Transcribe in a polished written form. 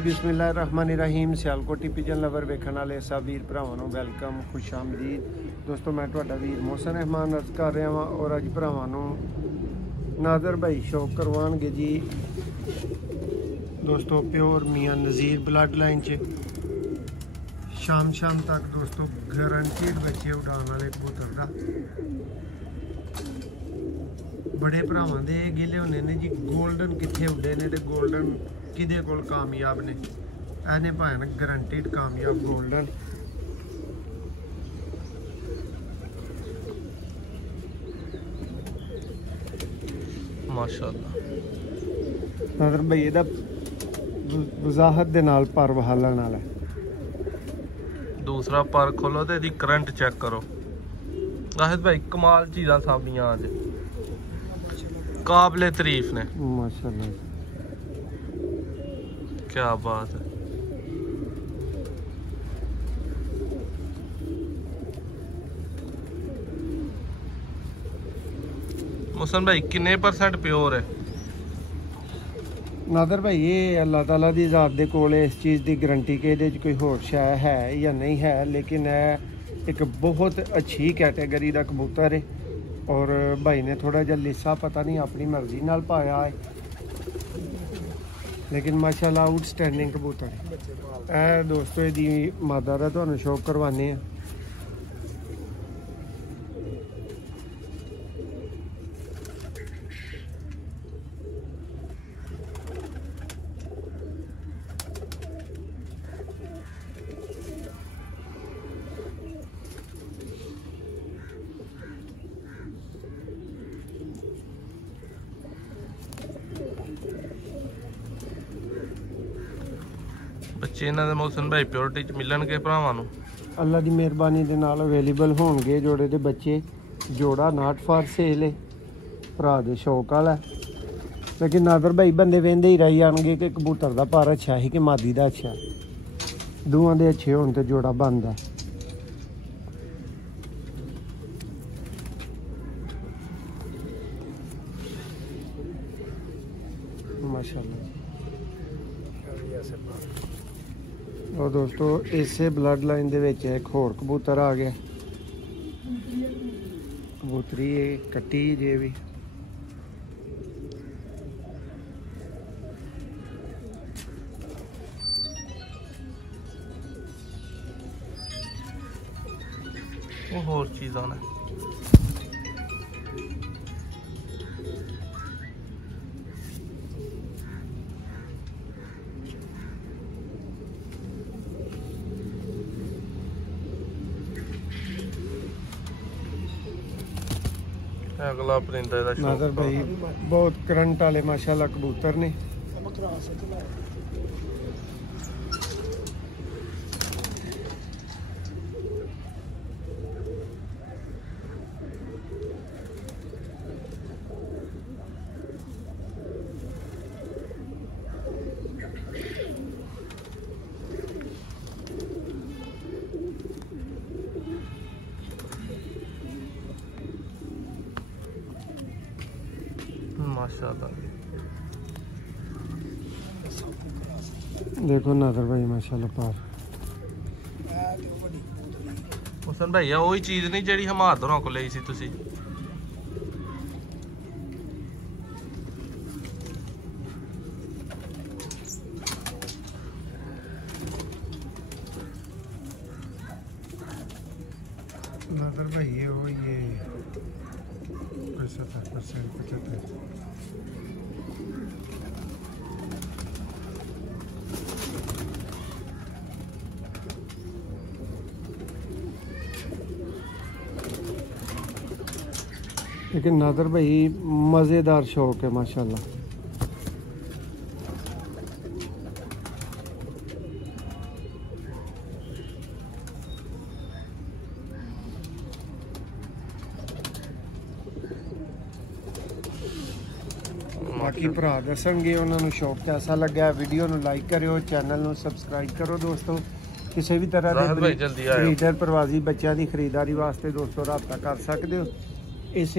बिस्मिल्लाहिर्रहमानिर्रहीम। Sialkoti pigeon lover वेखण वाले सब वीर भरावां नूं वेलकम, खुश आमदीद। दोस्तों मैं तुहाडा वीर मोहसन रहमान अर्ज कर रहा वां और अज भरावां नूं नादर भाई शौक करवाणगे जी। दोस्तों प्योर मियाँ नज़ीर ब्लड लाइन च शाम तक दोस्तों गारंटीड बच्चे उड़ाने वाले कबूतर का बड़े भरावां दे गिले होने ने जी। गोल्डन कित्थे उड्डे ने ते गोल्डन किदे कोल कामयाब ने, एने भाएं गारंटीड कामयाब गोल्डन। माशाअल्लाह नादर भाई एदा वजाहत दे नाल पर वहालण वाला। दूसरा पर खोलो तो यदि करंट चेक करो। राहिद भाई कमाल चीज़ां साबियां आज काबिले तारीफ ने माशाअल्लाह, क्या बात है। मोहसन भाई किन्ने % प्योर है? नादर भाई ये अल्लाह ताला दी ज़ात दे कोल इस चीज़ की गारंटी कि इहदे च कोई होर शै है या नहीं है, लेकिन एक बहुत अच्छी कैटेगरी का कबूतर है और भाई ने थोड़ा जिहा लिस्सा पता नहीं अपनी मर्जी नाल पाया है, लेकिन माशाल्लाह आउटस्टैंडिंग कबूतर है। दोस्तों इसकी मादा का तुहानूं शौक करवाने हैं। बच्चे इन्हां दे मोहसन भाई प्योरिटी च मिलणगे भरावां नूं? अल्लाह की मेहरबानी दे नाल अवेलेबल होणगे जोड़े दे बच्चे। जोड़ा नाट फॉर सेल है, भरा दे शौक वाला। लेकिन नादर भाई बंदे वेंदे ही रही जाणगे कि कबूतर का पर अच्छा है कि मादी का अच्छा है। दोवां दे अच्छे होण ते जोड़ा बनदा। माशाल्लाह। और दोस्तों इसे ब्लड लाइन दे विच एक होर कबूतर आ गया। कबूतरी कट्टी जे भी होर चीज़ां ने। अगला परिंदा दा नादर भाई बहुत करंट वाले माशाल्लाह कबूतर ने। माशाअल्लाह देखो नादर भाई माशाल्लाह पार। मोहसन भाई वही चीज़ नहीं जी हमादरों को ली सी तुसी? नादर भाई ये 75%। लेकिन नादर भाई मज़ेदार शौक है माशाल्लाह। बाकी भरा दसणगे उन्होंने शौक कैसा लग्या। वीडियो नूं लाइक करो, चैनल नूं सबसक्राइब करो। दोस्तों किसी भी तरह के ब्रीडर प्रवासी बच्चों की खरीदारी वास्ते दोस्तों रब्ता कर सकते हो। इस